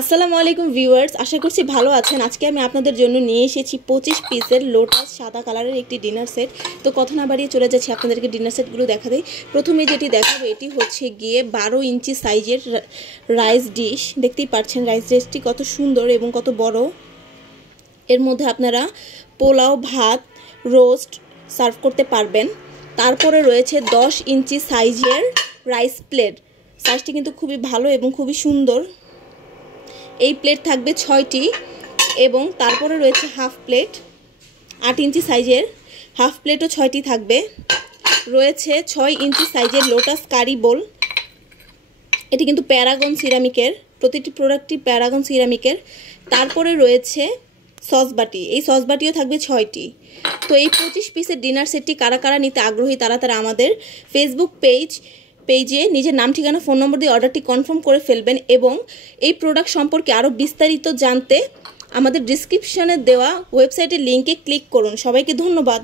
আসসালামু আলাইকুম ভিউয়ার্স, আশা করছি ভালো আছেন। আজকে আমি আপনাদের জন্য নিয়ে এসেছি 25 পিসের লোটাস সাদা কালারের একটি ডিনার সেট। তো কথা না বাড়িয়ে চলে যাচ্ছি আপনাদেরকে ডিনার সেটগুলো দেখা দেই। প্রথমে যেটি দেখাবো এটি হচ্ছে গিয়ে 12 ইঞ্চি সাইজের রাইস ডিশ। দেখতেই পাচ্ছেন রাইস ডিশটি কত সুন্দর এবং কত বড়। এর মধ্যে আপনারা পোলাও, ভাত, রোস্ট সার্ভ করতে পারবেন। তারপরে রয়েছে 10 ইঞ্চি সাইজের রাইস প্লেট। সাইজটি কিন্তু খুবই ভালো এবং খুবই সুন্দর। এই প্লেট থাকবে 6টি এবং তারপরে রয়েছে হাফ প্লেট 8 ইঞ্চি সাইজের, হাফ প্লেটও 6টি থাকবে। রয়েছে 6 ইঞ্চি সাইজের লোটাস কারি বোল। এটি কিন্তু প্যারাগন সিরামিকের, প্রতিটি প্রোডাক্টটি প্যারাগন সিরামিকের। তারপরে রয়েছে সসবাটি, এই সসবাটিও থাকবে 6টি। তো এই 25 পিসের ডিনার সেটটি কারা কারা নিতে আগ্রহী তারা আমাদের ফেসবুক পেজে নিজের নাম, ঠিকানা, ফোন নম্বর দিয়ে অর্ডারটি কনফার্ম করে ফেলবেন। এবং এই প্রোডাক্ট সম্পর্কে আরও বিস্তারিত জানতে আমাদের ডিসক্রিপশনে দেওয়া ওয়েবসাইটের লিঙ্কে ক্লিক করুন। সবাইকে ধন্যবাদ।